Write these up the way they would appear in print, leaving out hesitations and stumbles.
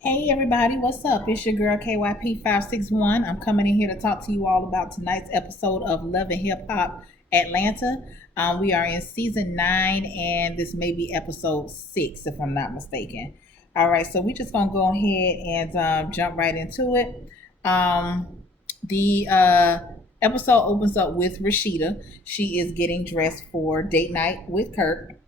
Hey everybody, what's up? It's your girl KYP561. I'm coming in here to talk to you all about tonight's episode of Love and Hip Hop Atlanta. We are in season 9, and this may be episode 6, if I'm not mistaken. All right, so we're just gonna go ahead and jump right into it. The episode opens up with Rashida. She is getting dressed for date night with Kirk.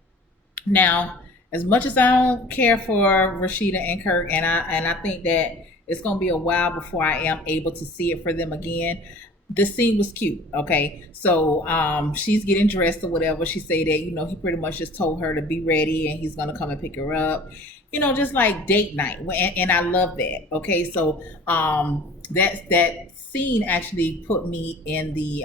Now, as much as I don't care for Rashida and Kirk, and I think that it's gonna be a while before I am able to see it for them again. The scene was cute. Okay, so she's getting dressed or whatever. She say that he pretty much just told her to be ready and he's gonna come and pick her up. Just like date night, and I love that. Okay, so that scene actually put me in the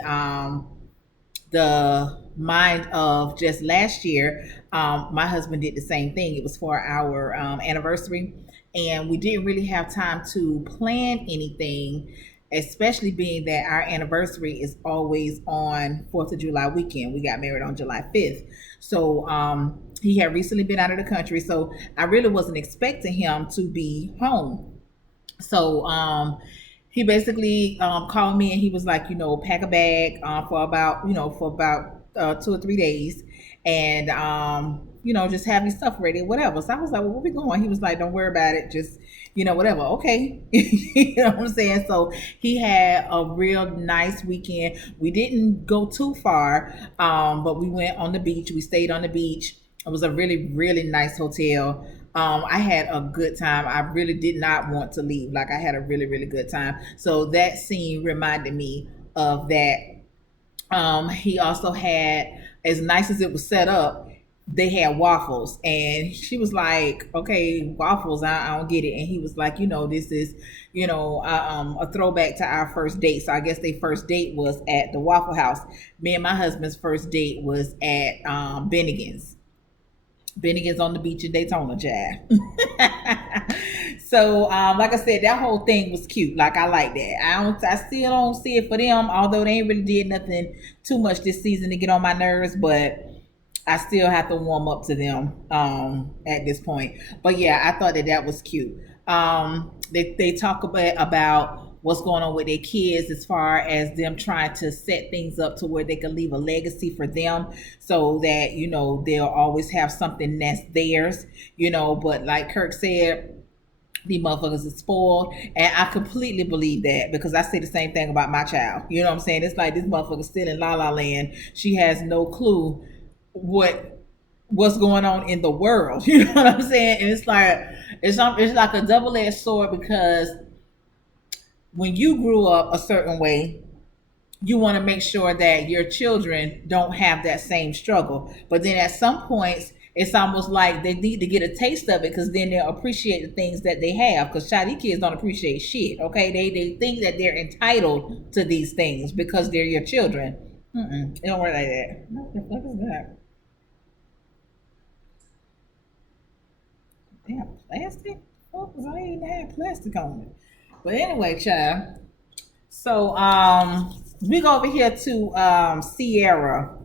mind of just last year. My husband did the same thing. It was for our anniversary, and we didn't really have time to plan anything, especially being that our anniversary is always on 4th of July weekend. We got married on July 5th. So he had recently been out of the country, so I really wasn't expecting him to be home. So he basically called me and he was like, pack a bag for about 2 or 3 days, and just have your stuff ready, whatever. So I was like, well, where we going? He was like, don't worry about it, just whatever. Okay, you know what I'm saying. So he had a real nice weekend. We didn't go too far, but we went on the beach. We stayed on the beach. It was a really, really nice hotel. I had a good time. I really did not want to leave. Like, I had a really, really good time. So that scene reminded me of that. He also had, as nice as it was set up, they had waffles, and she was like, okay, waffles, I don't get it. And he was like, this is a throwback to our first date. So I guess their first date was at the Waffle House. Me and my husband's first date was at Bennigan's on the beach in Daytona, Jazz. So, like I said, that whole thing was cute. Like, I like that. I still don't see it for them, although they ain't really did nothing too much this season to get on my nerves. But I still have to warm up to them at this point. But yeah, I thought that was cute. They talk about what's going on with their kids as far as them trying to set things up to where they can leave a legacy for them, so that they'll always have something that's theirs. But like Kirk said, the motherfuckers is spoiled, and I completely believe that, because I say the same thing about my child. You know what I'm saying? It's like, this motherfucker's still in la la land. She has no clue what's going on in the world. You know what I'm saying? And it's like a double-edged sword, because when you grew up a certain way, you want to make sure that your children don't have that same struggle. But then at some points, it's almost like they need to get a taste of it, because then they'll appreciate the things that they have. Because these kids don't appreciate shit. Okay, they think that they're entitled to these things because they're your children. It don't work like that. What the fuck is that? Damn, plastic? What was I even had plastic on it? But anyway, child. So we go over here to Sierra.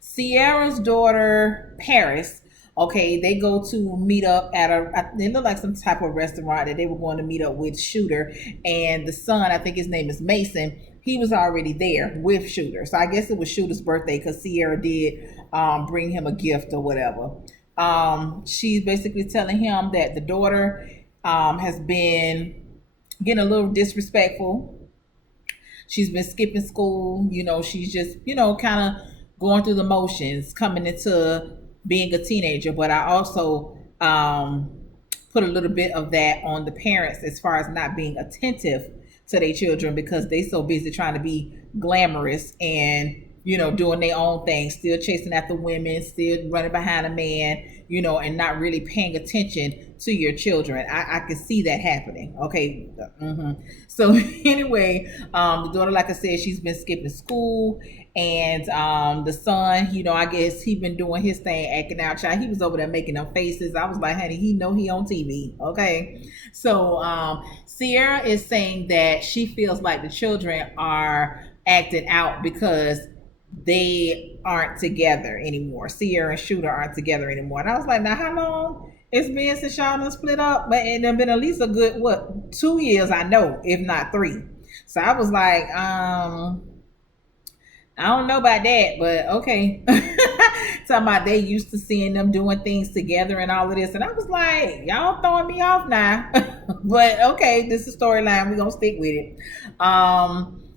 Sierra's daughter, Paris. Okay, they go to meet up at it looked like some type of restaurant that they were going to meet up with Shooter, and the son, I think his name is Mason. He was already there with Shooter, so I guess it was Shooter's birthday, because Sierra did bring him a gift or whatever. She's basically telling him that the daughter has been getting a little disrespectful. She's been skipping school. She's just, kind of going through the motions, coming into being a teenager. But I also put a little bit of that on the parents, as far as not being attentive to their children, because they so busy trying to be glamorous and doing their own thing, still chasing after women, still running behind a man, and not really paying attention to your children. I can see that happening. Okay. So anyway, the daughter, like I said, she's been skipping school, and the son, I guess he been doing his thing, acting out. Child, he was over there making them faces. I was like, honey, he know he on TV. Okay. So Sierra is saying that she feels like the children are acting out because they aren't together anymore. Sierra and Shooter aren't together anymore. And I was like, now how long It's been since y'all done split up, but it done been at least a good what 2 years, I know, if not three. So I was like, I don't know about that, but okay. Talking about they used to seeing them doing things together and all of this, and I was like, y'all throwing me off now. But okay, this is storyline. We're gonna stick with it.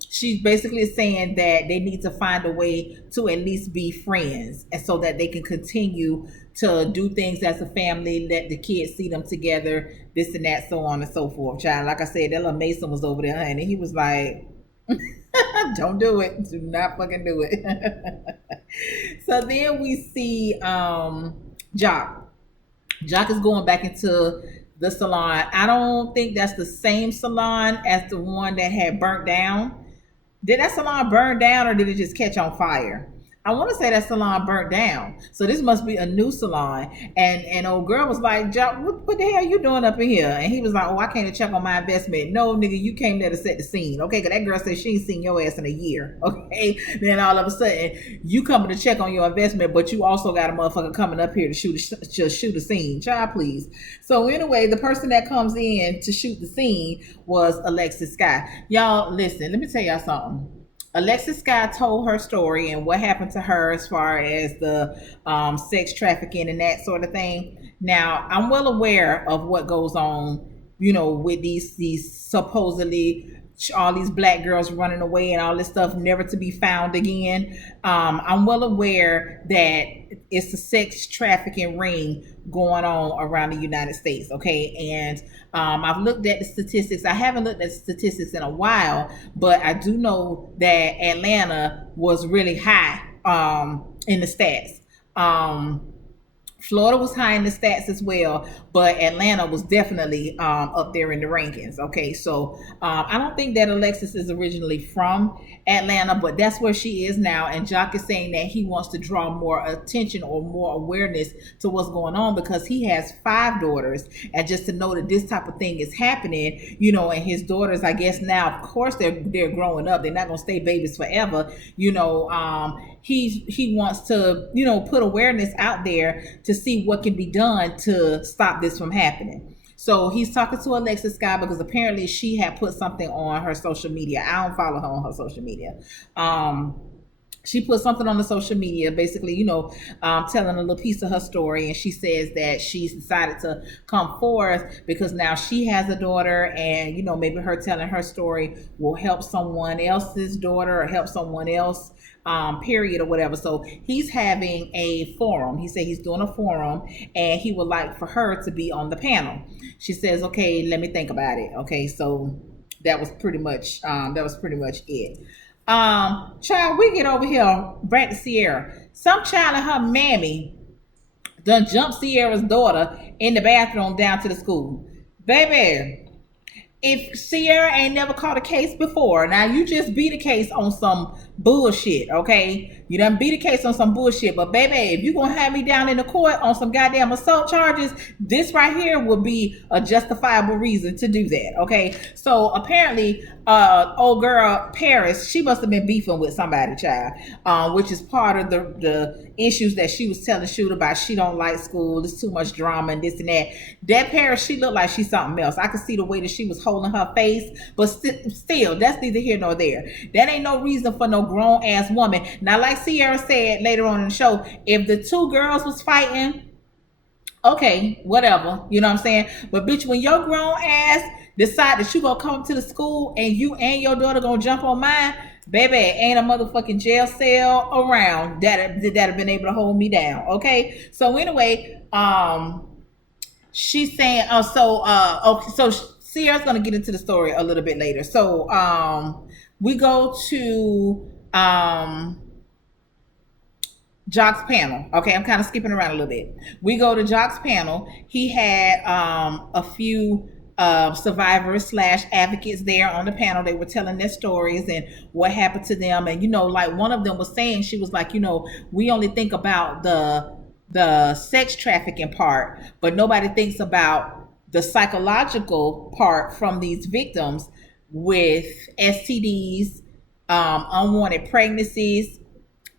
She's basically saying that they need to find a way to at least be friends, and so that they can continue to do things as a family, let the kids see them together, this and that, so on and so forth. Child, like I said, that little Mason was over there, honey. He was like, don't do it. Do not fucking do it. So then we see Jock. Jock is going back into the salon. I don't think that's the same salon as the one that had burnt down. Did that salon burn down or did it just catch on fire? I want to say that salon burnt down. So this must be a new salon. And old girl was like, Jock, what the hell you doing up in here? And he was like, oh, I came to check on my investment. No, nigga, you came there to set the scene. Okay, because that girl said she ain't seen your ass in a year. Okay, then all of a sudden, you coming to check on your investment, but you also got a motherfucker coming up here to shoot a scene. Child, please. So anyway, the person that comes in to shoot the scene was Alexis Sky. Y'all, listen, let me tell y'all something. Alexis Scott told her story and what happened to her as far as the sex trafficking and that sort of thing. Now, I'm well aware of what goes on, with these supposedly all these black girls running away and all this stuff never to be found again. I'm well aware that it's a sex trafficking ring going on around the United States. Okay, and I've looked at the statistics. I haven't looked at statistics in a while, but I do know that Atlanta was really high in the stats. Florida was high in the stats as well, but Atlanta was definitely up there in the rankings. Okay, so I don't think that Alexis is originally from Atlanta, but that's where she is now. And Jock is saying that he wants to draw more attention or more awareness to what's going on because he has 5 daughters, and just to know that this type of thing is happening, and his daughters, I guess now, of course, they're growing up. They're not gonna stay babies forever. He wants to put awareness out there to see what can be done to stop this from happening. So he's talking to Alexis Scott because apparently she had put something on her social media. I don't follow her on her social media. She put something on the social media, basically, telling a little piece of her story. And she says that she's decided to come forth because now she has a daughter, and, maybe her telling her story will help someone else's daughter or help someone else, period, or whatever. So he's having a forum. He said he's doing a forum and he would like for her to be on the panel. She says, okay, let me think about it. Okay, so that was pretty much it. Child, we get over here back to Sierra. Some child and her mammy done jumped Sierra's daughter in the bathroom down to the school. Baby, if Sierra ain't never caught a case before, now you just beat a case on some bullshit, okay? You done beat a case on some bullshit, but baby, if you gonna have me down in the court on some goddamn assault charges, this right here would be a justifiable reason to do that, okay? So apparently, old girl Paris, she must have been beefing with somebody, child, which is part of the issues that she was telling Shoot about. She don't like school, there's too much drama and this and that. That Paris, she looked like she's something else. I could see the way that she was holding her face, but still, that's neither here nor there. That ain't no reason for no grown ass woman. Now, like Sierra said later on in the show, if the 2 girls was fighting, okay, whatever, you know what I'm saying? But bitch, when your grown ass decide that you gonna come to the school and you and your daughter gonna jump on mine, baby, ain't a motherfucking jail cell around that have been able to hold me down. Okay, so anyway, she's saying, okay, so Sierra's gonna get into the story a little bit later. So we go to Jock's panel. Okay, I'm kind of skipping around a little bit. We go to Jock's panel. He had a few survivors slash advocates there on the panel. They were telling their stories and what happened to them. And like one of them was saying, she was like, we only think about the sex trafficking part, but nobody thinks about the psychological part from these victims with STDs, unwanted pregnancies,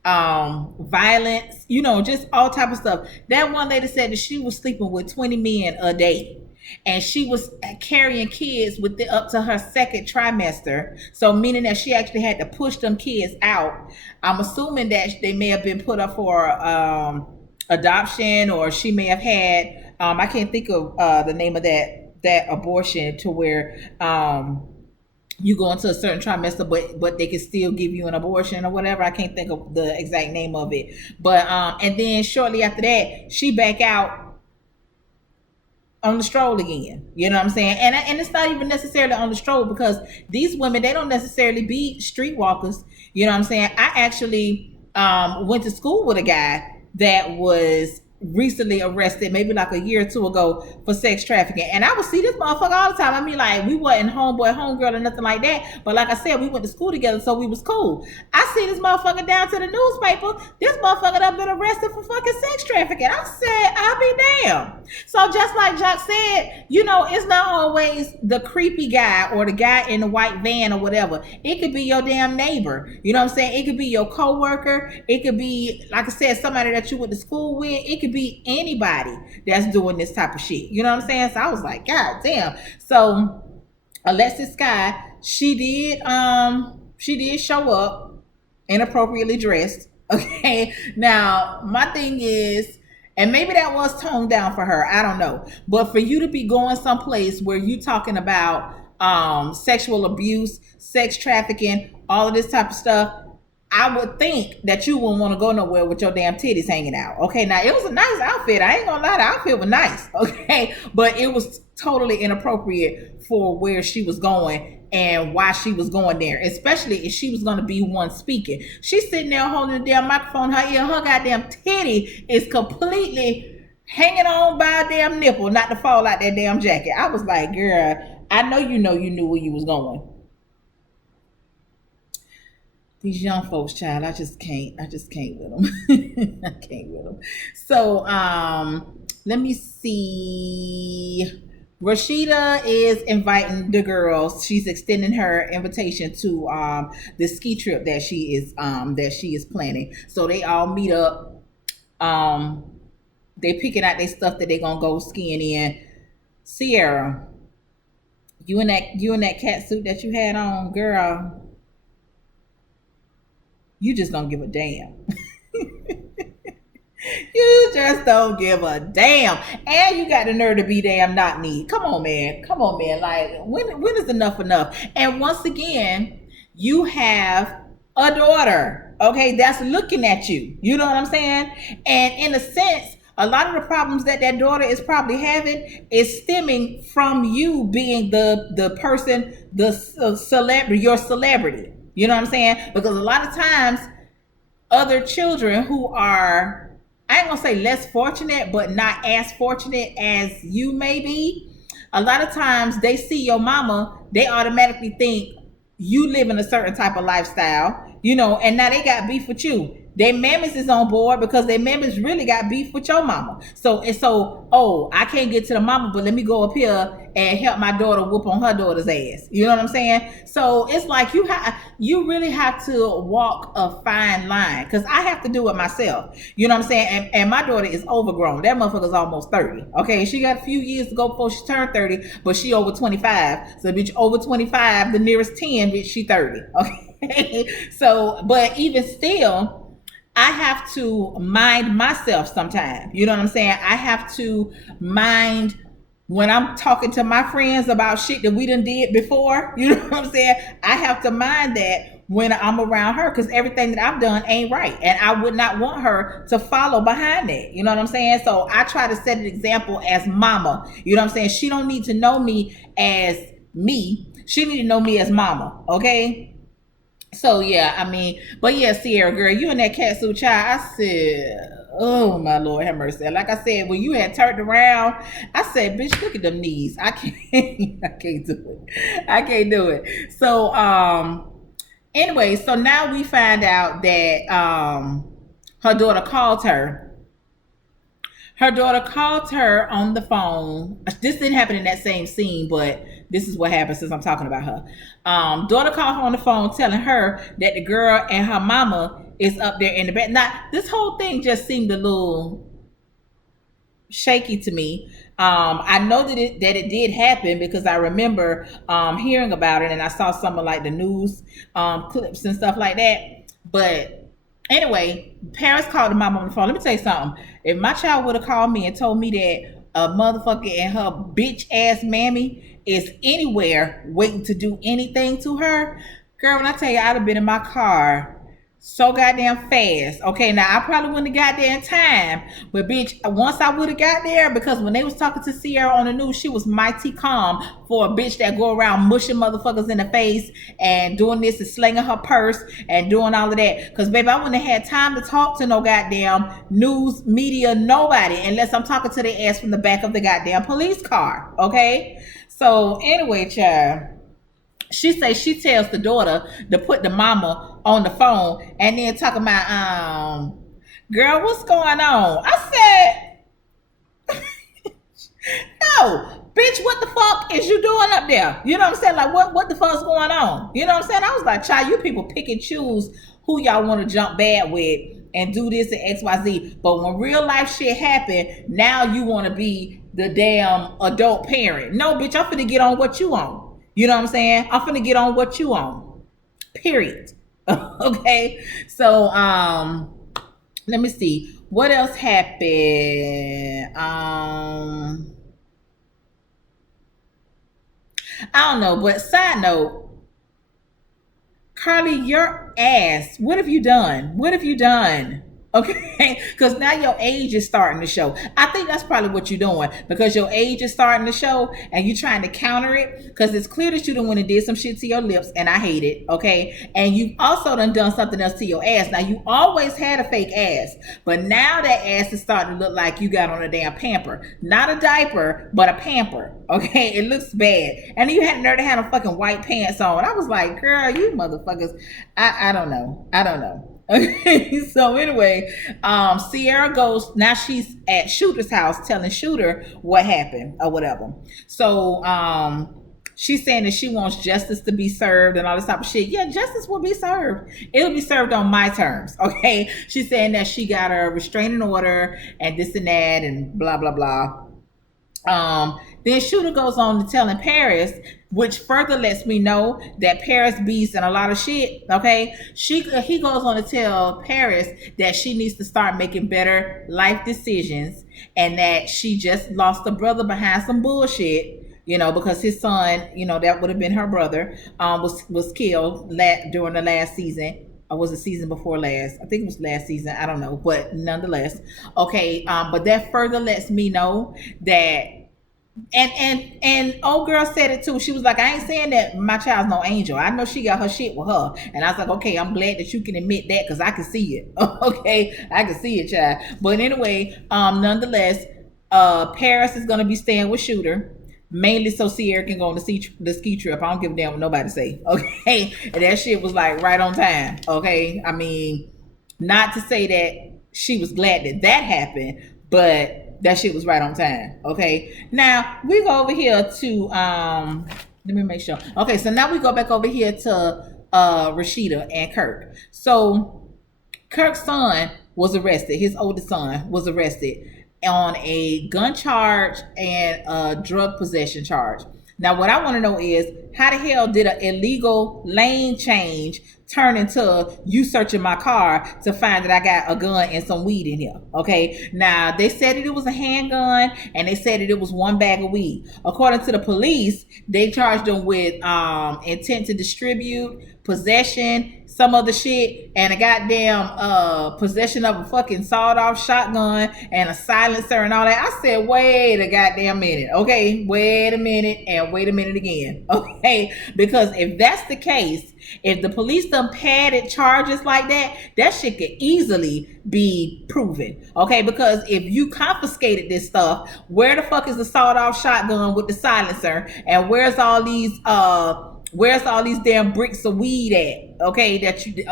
violence, just all type of stuff. That one lady said that she was sleeping with 20 men a day, and she was carrying kids with up to her second trimester, so meaning that she actually had to push them kids out. I'm assuming that they may have been put up for adoption, or she may have had, I can't think of the name of that abortion, to where you go into a certain trimester, but they can still give you an abortion or whatever. I can't think of the exact name of it. But and then shortly after that, she back out on the stroll again. You know what I'm saying? And it's not even necessarily on the stroll, because these women, they don't necessarily be streetwalkers. You know what I'm saying? I actually went to school with a guy that was recently arrested, maybe like a year or two ago, for sex trafficking. And I would see this motherfucker all the time. I mean, like, we wasn't homeboy, homegirl, or nothing like that. But like I said, we went to school together, so we was cool. I see this motherfucker down to the newspaper. This motherfucker done been arrested for fucking sex trafficking. I said, I'll be damned. So just like Jock said, it's not always the creepy guy or the guy in the white van or whatever. It could be your damn neighbor. You know what I'm saying? It could be your coworker. It could be, like I said, somebody that you went to school with. It could be anybody that's doing this type of shit. You know what I'm saying? So I was like, God damn. So Alexis Sky, she did show up inappropriately dressed. Okay. Now, my thing is, and maybe that was toned down for her, I don't know. But for you to be going someplace where you talking about sexual abuse, sex trafficking, all of this type of stuff, I would think that you wouldn't want to go nowhere with your damn titties hanging out. Okay, now it was a nice outfit. I ain't gonna lie, the outfit was nice. Okay, but it was totally inappropriate for where she was going and why she was going there, especially if she was gonna be one speaking. She's sitting there holding the damn microphone, her ear, her goddamn titty is completely hanging on by a damn nipple, not to fall out that damn jacket. I was like, girl, I know you knew where you was going. These young folks, child, I just can't with them. I can't with them. So let me see. Rashida is inviting the girls. She's extending her invitation to the ski trip that she is planning. So they all meet up. They picking out their stuff that they're gonna go skiing in. Sierra, you in that cat suit that you had on, girl. You just don't give a damn. You just don't give a damn. And you got the nerve to be damn not me. Come on, man. Like, when is enough enough? And once again, you have a daughter, okay, that's looking at you. You know what I'm saying? And in a sense, a lot of the problems that daughter is probably having is stemming from you being the person, the celebrity, your celebrity. You know what I'm saying? Because a lot of times, other children who are, I ain't gonna say less fortunate, but not as fortunate as you may be, a lot of times they see your mama, they automatically think you live in a certain type of lifestyle, and now they got beef with you. Their mammies is on board because their mammies really got beef with your mama. So, oh, I can't get to the mama, but let me go up here and help my daughter whoop on her daughter's ass. You know what I'm saying? So it's like you really have to walk a fine line, because I have to do it myself. You know what I'm saying? And my daughter is overgrown. That motherfucker's almost 30. Okay, she got a few years to go before she turned 30, but she over 25. So bitch, over 25, the nearest 10, bitch, she 30. Okay. So, but even still, I have to mind myself sometimes. You know what I'm saying? I have to mind when I'm talking to my friends about shit that we done did before. You know what I'm saying? I have to mind that when I'm around her, because everything that I've done ain't right. And I would not want her to follow behind that. You know what I'm saying? So I try to set an example as mama. You know what I'm saying? She don't need to know me as me. She need to know me as mama. Okay? So yeah, I mean, but yeah, Sierra, girl, you in that catsuit, child. I said, oh my Lord, have mercy. Like I said, when you had turned around, I said, bitch, look at them knees. I can't do it. I can't do it. So anyway, so now we find out that her daughter called her. Her daughter called her on the phone. This didn't happen in that same scene, but this is what happened since I'm talking about her. Daughter called her on the phone telling her that the girl and her mama is up there in the back. Now, this whole thing just seemed a little shaky to me. I know that it did happen because I remember hearing about it, and I saw some of like the news clips and stuff like that. But anyway, parents called the mom on the phone. Let me tell you something. If my child would have called me and told me that a motherfucker and her bitch ass mammy is anywhere waiting to do anything to her, girl, when I tell you, I'd have been in my car so goddamn fast. Okay, now I probably wouldn't have got there in time, but bitch, once I would have got there, because when they was talking to Sierra on the news, she was mighty calm for a bitch that go around mushing motherfuckers in the face and doing this and slinging her purse and doing all of that. Cause baby, I wouldn't have had time to talk to no goddamn news, media, nobody, unless I'm talking to their ass from the back of the goddamn police car. Okay, so anyway, child. She say she tells the daughter to put the mama on the phone and then talking about girl, what's going on? I said no, bitch, what the fuck is you doing up there? You know what I'm saying? Like what the fuck's going on? You know what I'm saying? I was like, child, you people pick and choose who y'all want to jump bad with and do this and XYZ. But when real life shit happen, now you want to be the damn adult parent. No, bitch, I'm finna get on what you on. You know what I'm saying? I'm finna get on what you on. Period. Okay. So let me see. What else happened? I don't know, but side note, Carly, your ass, what have you done? What have you done? Okay, because now your age is starting to show. I think that's probably what you're doing, because your age is starting to show and you're trying to counter it, because it's clear that you done went and did some shit to your lips, and I hate it. Okay, and you also done something else to your ass. Now, you always had a fake ass, but now that ass is starting to look like you got on a damn pamper. Not a diaper, but a pamper. Okay, it looks bad. And then you had nerve to have a fucking white pants on. I was like, girl, you motherfuckers. I don't know. I don't know. Okay, so anyway, Sierra goes, now she's at Shooter's house telling Shooter what happened or whatever. So she's saying that she wants justice to be served and all this type of shit. Yeah, justice will be served. It'll be served on my terms. Okay, she's saying that she got a restraining order and this and that and blah blah blah. Then Shooter goes on to telling Paris, which further lets me know that Paris beats in a lot of shit. Okay, he goes on to tell Paris that she needs to start making better life decisions, and that she just lost a brother behind some bullshit. You know, because his son, you know, that would have been her brother, was killed during the last season. Or was it season before last? I think it was last season. I don't know, but nonetheless, okay. But that further lets me know that, and old girl said it too. She was like, I ain't saying that my child's no angel. I know she got her shit with her, and I was like, okay, I'm glad that you can admit that, because I can see it. Okay, I can see it, child. But anyway, nonetheless, Paris is gonna be staying with Shooter. Mainly so Sierra can go on the ski trip. I don't give a damn what nobody say. Okay. And that shit was like right on time. Okay. I mean, not to say that she was glad that happened, but that shit was right on time. Okay. Now we go over here to let me make sure. Okay, so now we go back over here to Rashida and Kirk. So Kirk's son was arrested. His oldest son was arrested on a gun charge and a drug possession charge. Now, what I want to know is, how the hell did an illegal lane change turn into you searching my car to find that I got a gun and some weed in here? Okay. Now, they said that it was a handgun, and they said that it was one bag of weed. According to the police, they charged them with intent to distribute, possession, some other shit, and a goddamn possession of a fucking sawed-off shotgun and a silencer and all that. I said, wait a goddamn minute. Okay, wait a minute and wait a minute again. Okay, because if that's the case, if the police done padded charges like that, that shit could easily be proven. Okay, because if you confiscated this stuff, where the fuck is the sawed-off shotgun with the silencer, and where's all these damn bricks of weed at? Okay, that you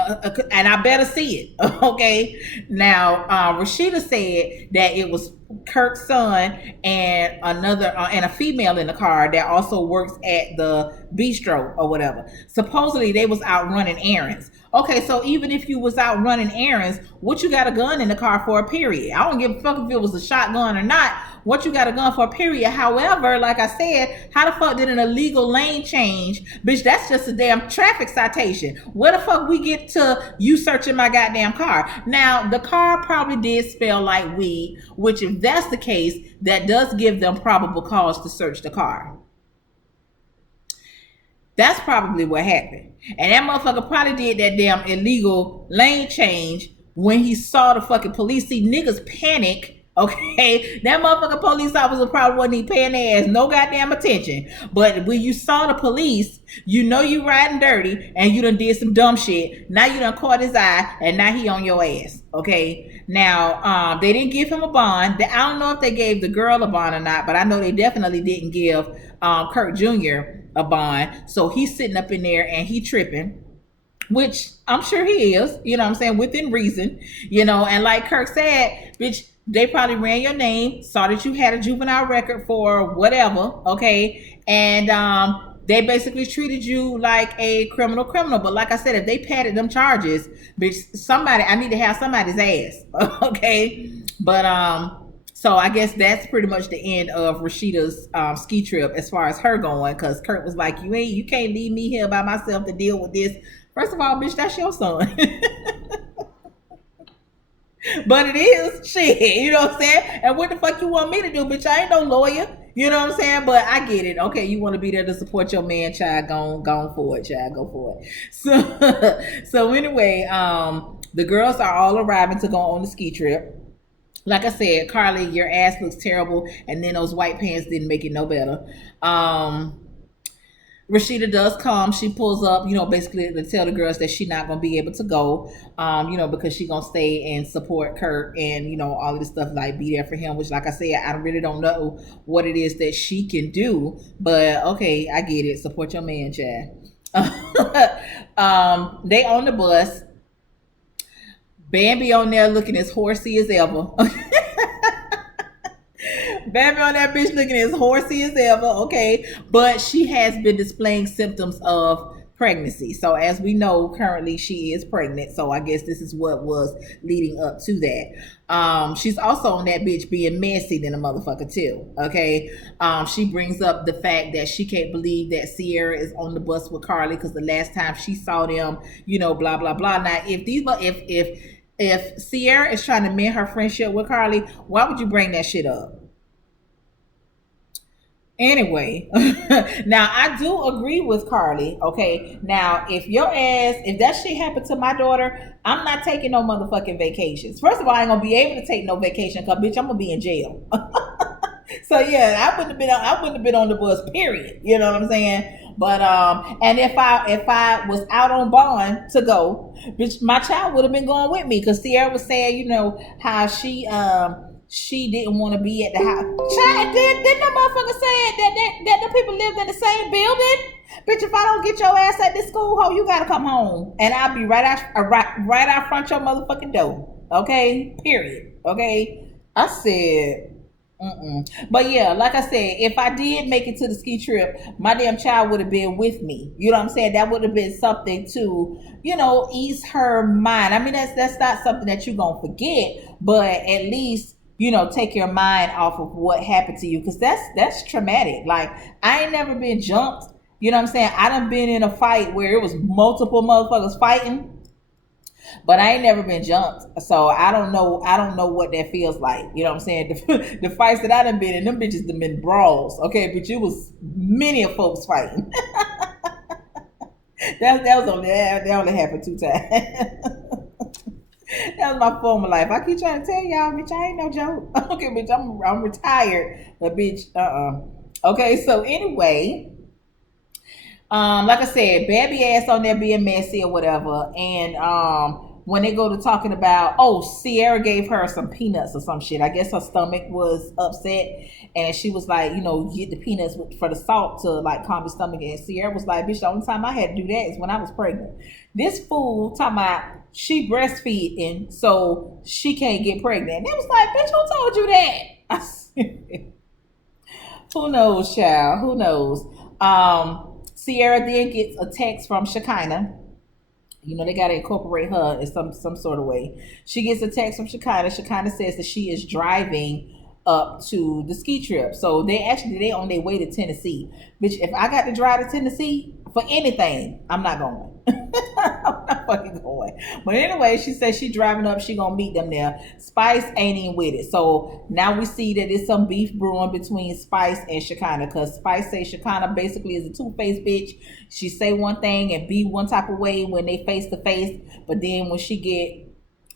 and I better see it. Okay, now Rashida said that it was Kirk's son and another and a female in the car that also works at the bistro or whatever. Supposedly they was out running errands. Okay, so even if you was out running errands, what you got a gun in the car for a period? I don't give a fuck if it was a shotgun or not. What you got a gun for a period? However, like I said, how the fuck did an illegal lane change? Bitch, that's just a damn traffic citation. Where the fuck we get to you searching my goddamn car? Now, the car probably did smell like weed, which if that's the case, that does give them probable cause to search the car. That's probably what happened. And that motherfucker probably did that damn illegal lane change when he saw the fucking police. See, niggas panic. Okay, that motherfucking police officer probably wasn't even paying their ass no goddamn attention. But when you saw the police, you know you riding dirty and you done did some dumb shit. Now you done caught his eye and now he on your ass. Okay, now they didn't give him a bond. I don't know if they gave the girl a bond or not, but I know they definitely didn't give Kirk Jr. a bond. So he's sitting up in there and he tripping, which I'm sure he is, you know what I'm saying, within reason, you know. And like Kirk said, bitch, they probably ran your name, saw that you had a juvenile record for whatever, okay, and they basically treated you like a criminal. But like I said, if they padded them charges, bitch, somebody, I need to have somebody's ass, okay. But so I guess that's pretty much the end of Rashida's ski trip as far as her going, because Kurt was like, you can't leave me here by myself to deal with this. First of all, bitch, that's your son. But it is shit, you know what I'm saying? And what the fuck you want me to do, bitch? I ain't no lawyer. You know what I'm saying? But I get it. Okay, you want to be there to support your man, child, go for it, child, go for it. So anyway, the girls are all arriving to go on the ski trip. Like I said, Carly, your ass looks terrible, and then those white pants didn't make it no better. Rashida does come. She pulls up, you know, basically to tell the girls that she's not gonna be able to go, you know, because she's gonna stay and support Kurt and, you know, all of this stuff, like be there for him. Which, like I said, I really don't know what it is that she can do, but okay, I get it. Support your man, Chad. They on the bus. Bambi on there looking as horsey as ever. Bambi on that bitch looking as horsey as ever, okay? But she has been displaying symptoms of pregnancy. So as we know, currently she is pregnant. So I guess this is what was leading up to that. She's also on that bitch being messy than a motherfucker too, okay? She brings up the fact that she can't believe that Sierra is on the bus with Carly because the last time she saw them, you know, blah, blah, blah. Now, if Sierra is trying to mend her friendship with Carly, why would you bring that shit up? Anyway, now I do agree with Carly. Okay, now if that shit happened to my daughter, I'm not taking no motherfucking vacations. First of all, I ain't gonna be able to take no vacation because bitch, I'm gonna be in jail. So yeah, I wouldn't have been on the bus. Period. You know what I'm saying? But and if I was out on bond to go, bitch, my child would have been going with me because Sierra was saying, you know, how she didn't want to be at the house. Child, didn't the motherfucker say that the people lived in the same building? Bitch, if I don't get your ass at this school, ho, you gotta come home, and I'll be right out front your motherfucking door. Okay, period. Okay, I said. But yeah, like I said, if I did make it to the ski trip, my damn child would have been with me. You know what I'm saying? That would have been something to, you know, ease her mind. I mean, that's not something that you're gonna forget, but at least, you know, take your mind off of what happened to you, because that's traumatic. Like, I ain't never been jumped. You know what I'm saying? I done been in a fight where it was multiple motherfuckers fighting, but I ain't never been jumped, so I don't know what that feels like. You know what I'm saying? The fights that I done been in, them bitches done been brawls, okay? But it was many of folks fighting. that only happened 2 times. That was my former life. I keep trying to tell y'all, bitch, I ain't no joke. Okay, bitch, I'm retired, but bitch, Okay, so anyway, like I said, Babby ass on there being messy or whatever, and when they go to talking about, oh, Sierra gave her some peanuts or some shit. I guess her stomach was upset, and she was like, you know, get the peanuts for the salt to like calm the stomach. And Sierra was like, bitch, the only time I had to do that is when I was pregnant. This fool talking about she breastfeeding, so she can't get pregnant. And it was like, bitch, who told you that? I said, who knows, child? Who knows? Sierra then gets a text from Shekinah, You know, they gotta incorporate her in some sort of way. She gets a text from Shekinah. Shekinah says that she is driving up to the ski trip. So they on their way to Tennessee. Bitch, if I got to drive to Tennessee for anything, I'm not going. I'm not fucking going. But anyway, she says she driving up. She gonna meet them there. Spice ain't even with it. So now we see that there's some beef brewing between Spice and Shekinah, because Spice says Shekinah basically is a two-faced bitch. She say one thing and be one type of way when they face to face, but then when she get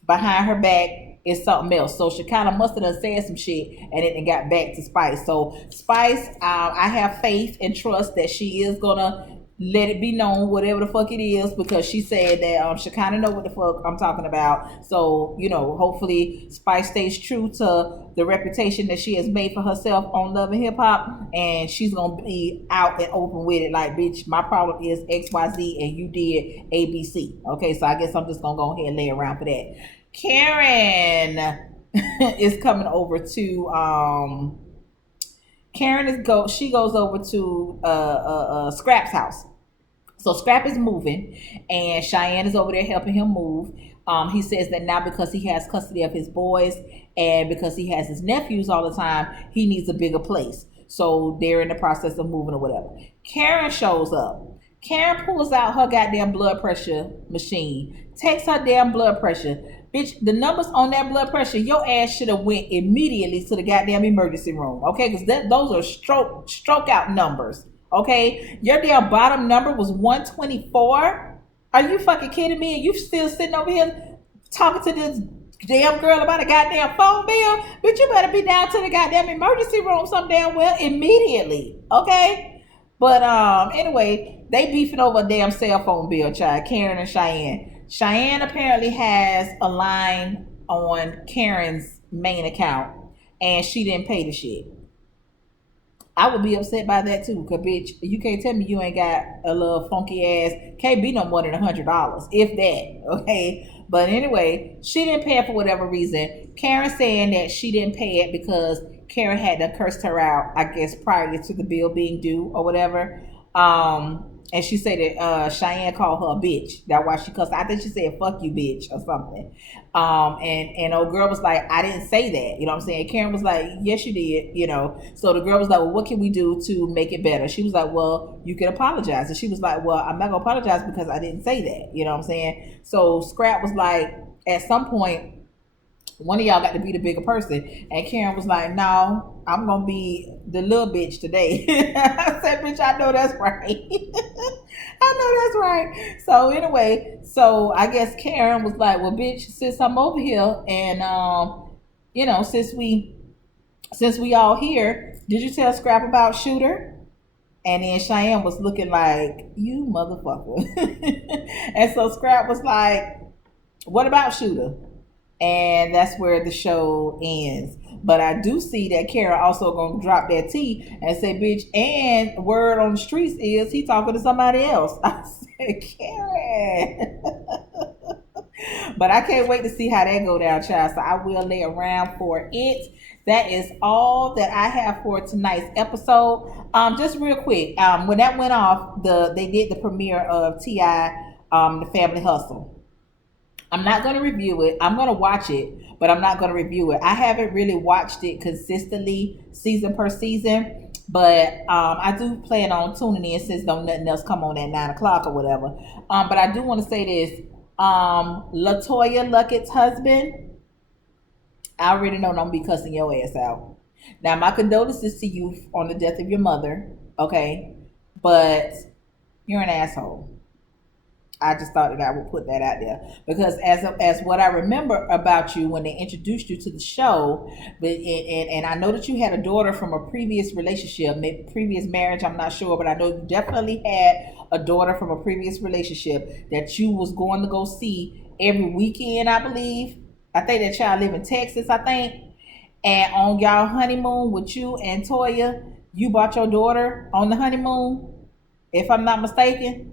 behind her back, it's something else. So she kind of must have done said some shit and it got back to Spice. So Spice, I have faith and trust that she is gonna let it be known whatever the fuck it is, because she said that she kind of know what the fuck I'm talking about. So you know, hopefully Spice stays true to the reputation that she has made for herself on Love and Hip Hop, and she's gonna be out and open with it. Like, bitch, my problem is XYZ, and you did ABC. Okay, so I guess I'm just gonna go ahead and lay around for that. Karen is coming over to she goes over to Scrap's house. So Scrap is moving, and Cheyenne is over there helping him move. He says that now because he has custody of his boys and because he has his nephews all the time, he needs a bigger place. So they're in the process of moving or whatever. Karen shows up. Karen pulls out her goddamn blood pressure machine, takes her damn blood pressure. Bitch, the numbers on that blood pressure, your ass should have went immediately to the goddamn emergency room, okay? Because those are stroke out numbers, okay? Your damn bottom number was 124. Are you fucking kidding me? And you still sitting over here talking to this damn girl about a goddamn phone bill? Bitch, you better be down to the goddamn emergency room some damn well immediately, okay? But anyway, they beefing over a damn cell phone bill, child. Karen and Cheyenne. Cheyenne apparently has a line on Karen's main account, and she didn't pay the shit. I would be upset by that too, cause bitch, you can't tell me you ain't got a little funky ass. Can't be no more than $100, if that. Okay, but anyway, she didn't pay it for whatever reason. Karen saying that she didn't pay it because Karen had to cursed her out, I guess, prior to the bill being due or whatever. And she said that Cheyenne called her a bitch. That's why she cussed. I think she said "fuck you, bitch" or something. And old girl was like, "I didn't say that." You know what I'm saying? Karen was like, "Yes, you did." You know. So the girl was like, "Well, what can we do to make it better?" She was like, "Well, you can apologize." And she was like, "Well, I'm not gonna apologize because I didn't say that." You know what I'm saying? So Scrap was like, at some point, one of y'all got to be the bigger person. And Karen was like, "No, I'm gonna be the little bitch today." I said, "Bitch, I know that's right." I know that's right. So anyway, so I guess Karen was like, "Well, bitch, since I'm over here, and you know, since we all here, did you tell Scrap about Shooter?" And then Cheyenne was looking like, "You motherfucker." And so Scrap was like, "What about Shooter?" And that's where the show ends. But I do see that Kara also gonna drop that T and say, "Bitch," and word on the streets is he talking to somebody else. I said, Karen. But I can't wait to see how that go down, child. So I will lay around for it. That is all that I have for tonight's episode. Just real quick, when that went off, they did the premiere of T.I., the Family Hustle. I'm not going to review it. I'm going to watch it, but I'm not going to review it. I haven't really watched it consistently, season per season, but I do plan on tuning in since don't nothing else come on at 9 o'clock or whatever. But I do want to say this: Latoya Luckett's husband. I already know I'm gonna be cussing your ass out. Now, my condolences to you on the death of your mother. Okay, but you're an asshole. I just thought that I would put that out there because as what I remember about you when they introduced you to the show, but and I know that you had a daughter from a previous relationship, maybe previous marriage. I'm not sure, but I know you definitely had a daughter from a previous relationship that you was going to go see every weekend. I believe. I think that child live in Texas. I think, and on y'all honeymoon with you and Toya, you brought your daughter on the honeymoon, if I'm not mistaken.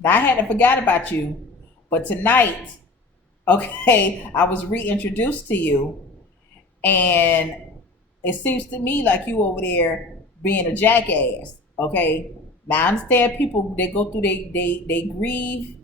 Now I hadn't forgot about you, but tonight, okay, I was reintroduced to you, and it seems to me like you over there being a jackass. Okay, now I understand people they go through they grieve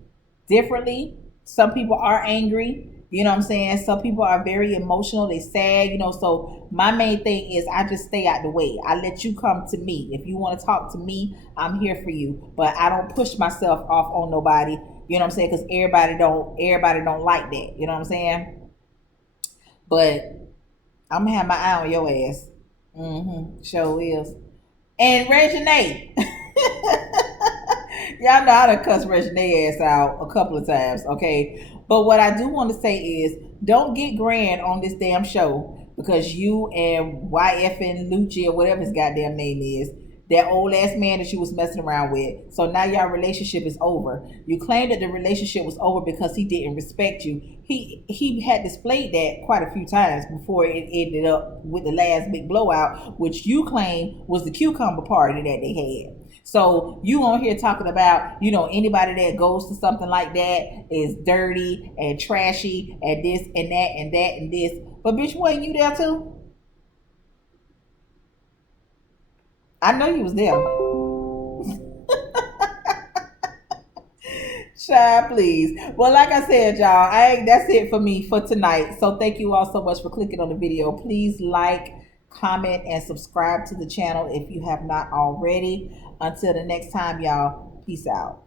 differently. Some people are angry. You know what I'm saying? Some people are very emotional. They sad, you know. So my main thing is I just stay out the way. I let you come to me. If you want to talk to me, I'm here for you. But I don't push myself off on nobody. You know what I'm saying? Because everybody don't like that. You know what I'm saying? But I'm gonna have my eye on your ass. Sure is. And Regine. Y'all know I done cussed Regine ass out a couple of times, okay? But what I do want to say is don't get grand on this damn show because you and YF and Lucci or whatever his goddamn name is, that old ass man that you was messing around with. So now your relationship is over. You claimed that the relationship was over because he didn't respect you. He had displayed that quite a few times before it ended up with the last big blowout, which you claim was the cucumber party that they had. So you on here talking about, anybody that goes to something like that is dirty and trashy and this and that and that and this. But bitch, wasn't you there too? I know you was there. Child, please. Well, like I said, y'all, that's it for me for tonight. So thank you all so much for clicking on the video. Please like, comment, and subscribe to the channel if you have not already. Until the next time, y'all, peace out.